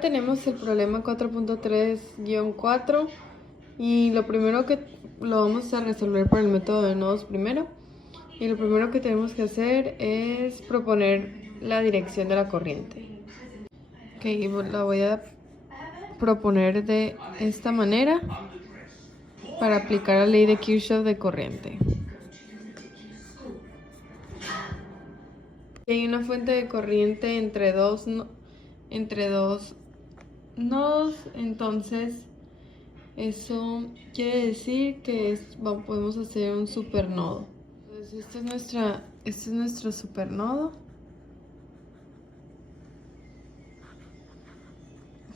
Tenemos el problema 4.3-4 y lo primero que lo vamos a resolver por el método de nodos primero. Y lo primero que tenemos que hacer es proponer la dirección de la corriente. Ok, la voy a proponer de esta manera para aplicar la ley de Kirchhoff de corriente. Hay una fuente de corriente entre dos nodos, entonces eso quiere decir que podemos hacer un supernodo. Entonces este es nuestro supernodo,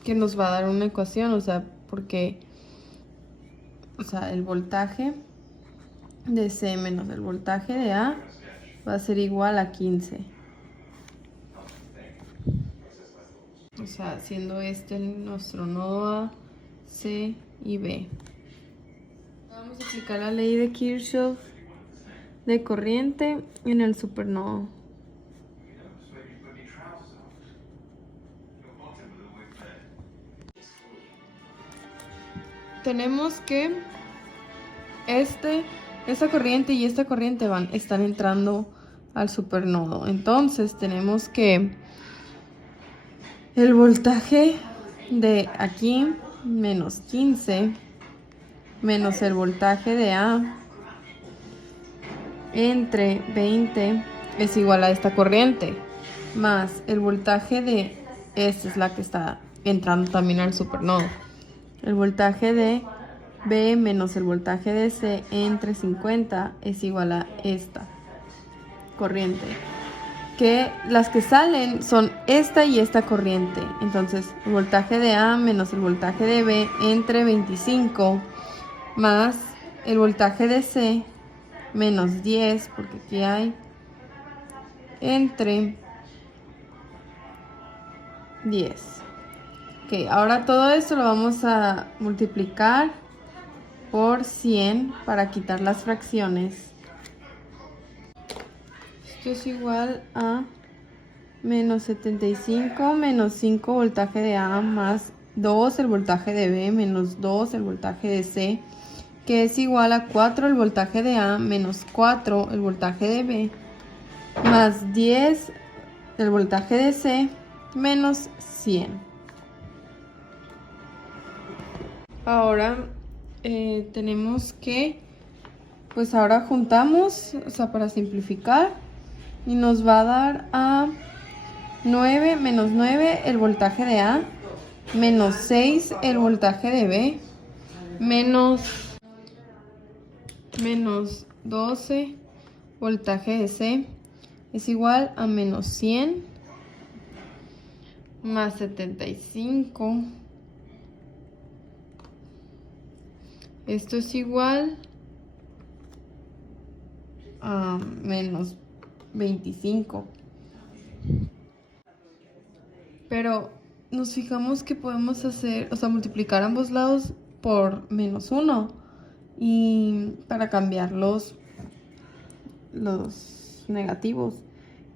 que nos va a dar una ecuación, porque el voltaje de C menos el voltaje de A va a ser igual a 15. Siendo este nuestro nodo A, C y B. Vamos a aplicar la ley de Kirchhoff de corriente en el supernodo. Tenemos que esta corriente y esta corriente están entrando al supernodo. Entonces tenemos que el voltaje de aquí menos 15 menos el voltaje de A entre 20 es igual a esta corriente, más el voltaje de esta es la que está entrando también al supernodo. El voltaje de B menos el voltaje de C entre 50 es igual a esta corriente. Que las que salen son esta y esta corriente. Entonces, el voltaje de A menos el voltaje de B entre 25 más el voltaje de C menos 10, porque aquí hay entre 10. Ok, ahora todo esto lo vamos a multiplicar por 100 para quitar las fracciones. Esto es igual a menos 75 menos 5 voltaje de A más 2 el voltaje de B menos 2 el voltaje de C, que es igual a 4 el voltaje de A menos 4 el voltaje de B más 10 el voltaje de C menos 100. Ahora tenemos que, pues ahora juntamos, para simplificar, y nos va a dar a 9 menos 9 el voltaje de A menos 6 el voltaje de B menos 12 voltaje de C es igual a menos 100 más 75. Esto es igual a menos 25. Pero nos fijamos que podemos multiplicar ambos lados por menos 1. Y para cambiar los negativos.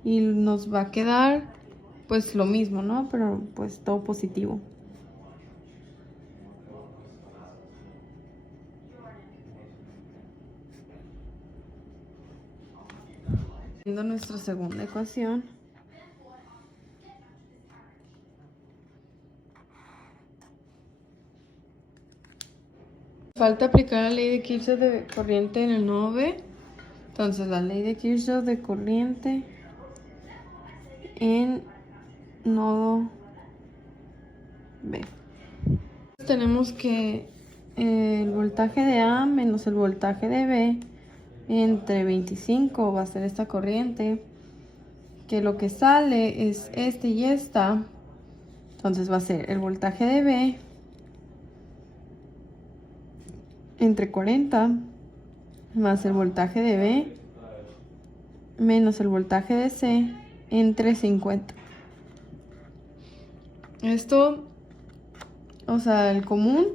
Y nos va a quedar pues lo mismo, ¿no? Pero pues todo positivo. Haciendo nuestra segunda ecuación. Falta aplicar la ley de Kirchhoff de corriente en el nodo B. Entonces la ley de Kirchhoff de corriente en nodo B. Tenemos que el voltaje de A menos el voltaje de B entre 25 va a ser esta corriente, que lo que sale es este y esta. Entonces va a ser el voltaje de B entre 40 más el voltaje de B menos el voltaje de C entre 50. Esto, el común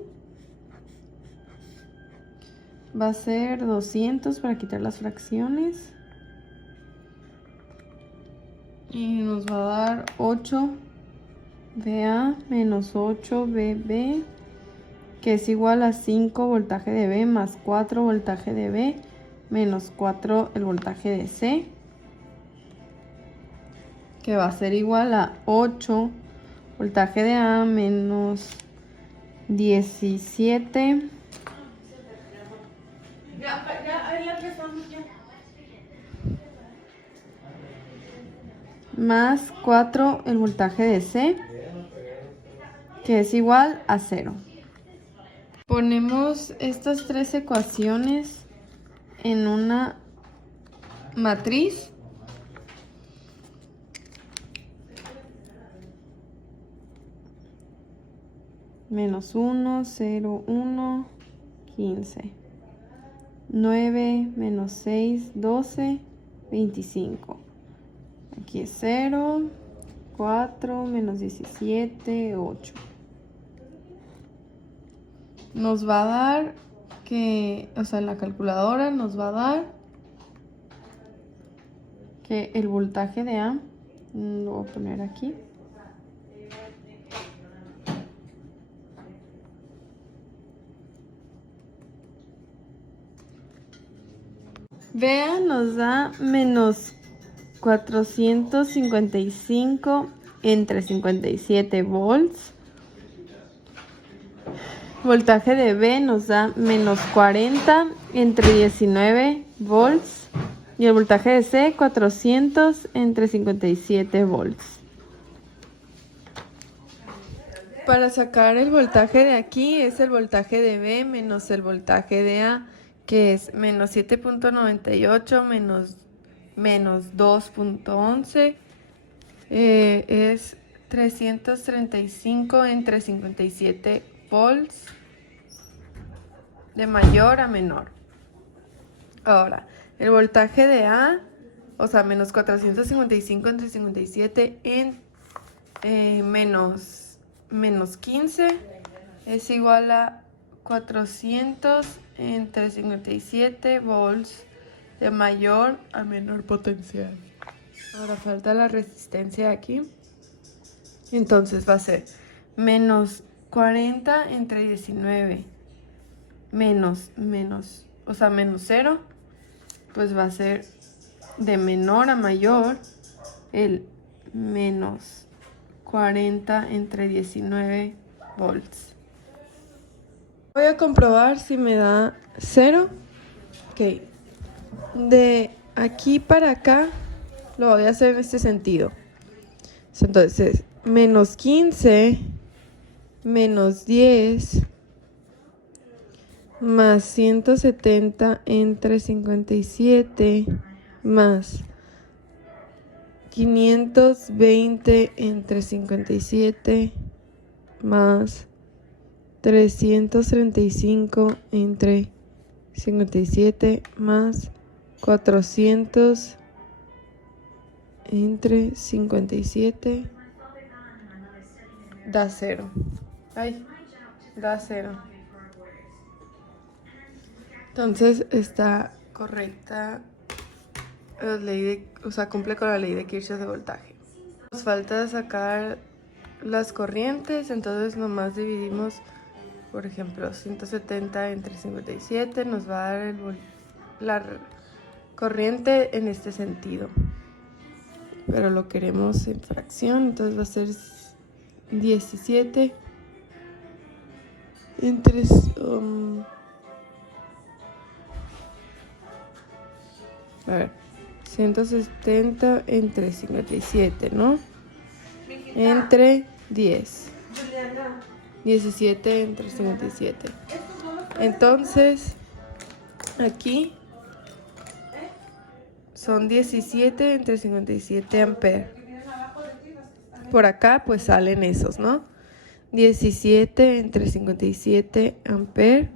va a ser 200 para quitar las fracciones. Y nos va a dar 8 VA menos 8 BB, que es igual a 5 voltaje de B más 4 voltaje de B menos 4 el voltaje de C, que va a ser igual a 8 voltaje de A menos 17 más 4 el voltaje de C, que es igual a 0. Ponemos estas tres ecuaciones en una matriz. Menos 1, 0, 1, 15. 9, menos 6, 12, 25. Aquí es 0, 4, menos 17, 8. Nos va a dar que, o sea, en la calculadora nos va a dar que el voltaje de A, lo voy a poner aquí, VA nos da menos 455 entre 57 volts. Voltaje de B nos da menos 40 entre 19 volts. Y el voltaje de C, 400 entre 57 volts. Para sacar el voltaje de aquí es el voltaje de B menos el voltaje de A, que es menos 7.98 menos 2.11. Es 335 entre 57 volts de mayor a menor. Ahora, el voltaje de A, o sea, menos 455 entre 57 en menos 15 es igual a 400 entre 57 volts de mayor a menor potencial. Ahora falta la resistencia aquí. Entonces va a ser menos 40 entre 19 menos 0, pues va a ser de menor a mayor el menos 40 entre 19 volts. Voy a comprobar si me da 0. Ok. De aquí para acá lo voy a hacer en este sentido. Entonces, menos 15 menos 10 más 170 entre 57 más 520 entre 57 más 335 entre 57 más 400 entre 57 da 0. Da 0. Entonces está correcta la ley cumple con la ley de Kirchhoff de voltaje. Nos falta sacar las corrientes, entonces nomás dividimos, por ejemplo, 170 entre 57 nos va a dar la corriente en este sentido. Pero lo queremos en fracción, entonces va a ser 17 entre... a ver, 170 entre 57, ¿no? Entre 10. 17 entre 57. Entonces, aquí son 17 entre 57 amperes. Por acá, pues salen esos, ¿no? 17 entre 57 amperes.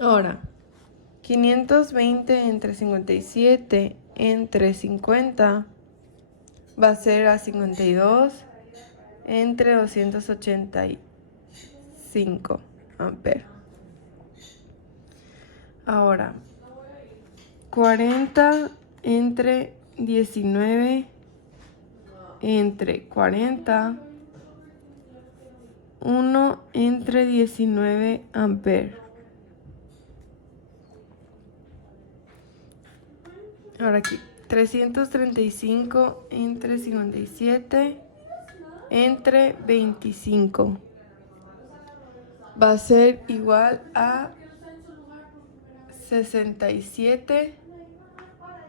Ahora, 520 entre 57 entre 50 va a ser a 52 entre 285 amperes. Ahora, 40 entre 19 entre 40, 1 entre 19 amperes. Ahora aquí, 335 entre 57 entre 25. Va a ser igual a 67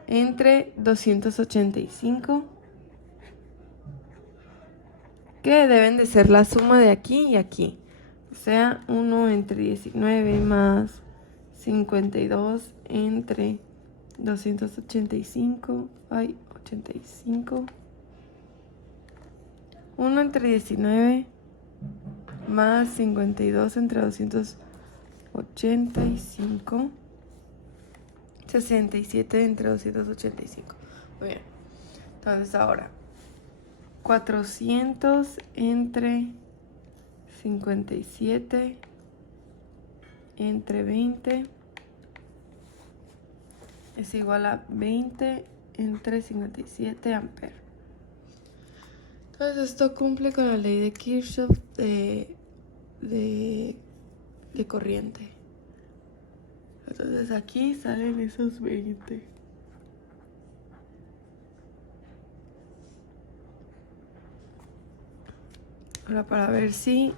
entre 285. Que deben de ser la suma de aquí y aquí. O sea, 1 entre 19 más 52 entre 285. Ay, 85. 1 entre 19 más 52 entre 285. 67 entre 285. Muy bien. Entonces ahora 400 entre 57 entre 20 es igual a 20 entre 57 amperes. Entonces esto cumple con la ley de Kirchhoff de corriente. Entonces aquí salen esos 20. Ahora para ver si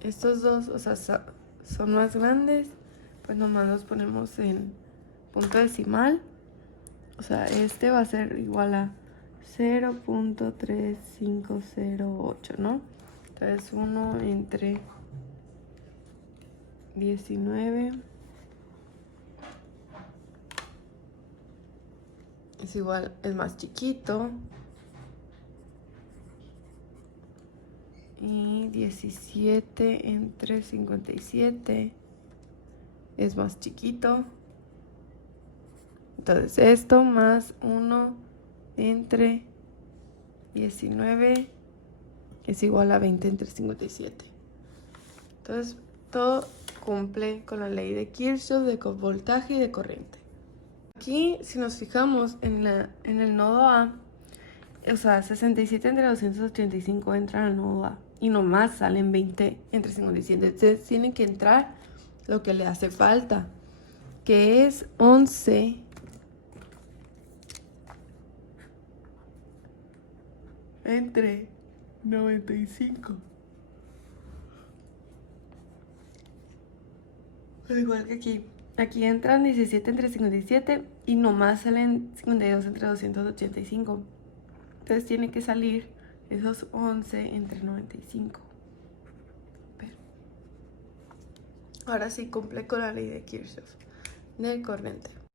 estos dos, o sea, son más grandes, pues nomás los ponemos en punto decimal. O sea, este va a ser igual a 0.3508, ¿no? Entonces 1 entre 19 es igual, es más chiquito. Y 17 entre 57 es más chiquito. Entonces esto más 1 entre 19 es igual a 20 entre 57. Entonces todo cumple con la ley de Kirchhoff de voltaje y de corriente. Aquí si nos fijamos en el nodo A, o sea, 67 entre 285 entran al nodo A y nomás salen 20 entre 57. Entonces tienen que entrar lo que le hace falta, que es 11 entre 95. Al igual que aquí. Aquí entran 17 entre 57 y nomás salen 52 entre 285. Entonces tiene que salir esos 11 entre 95. Ahora sí cumple con la ley de Kirchhoff de corriente.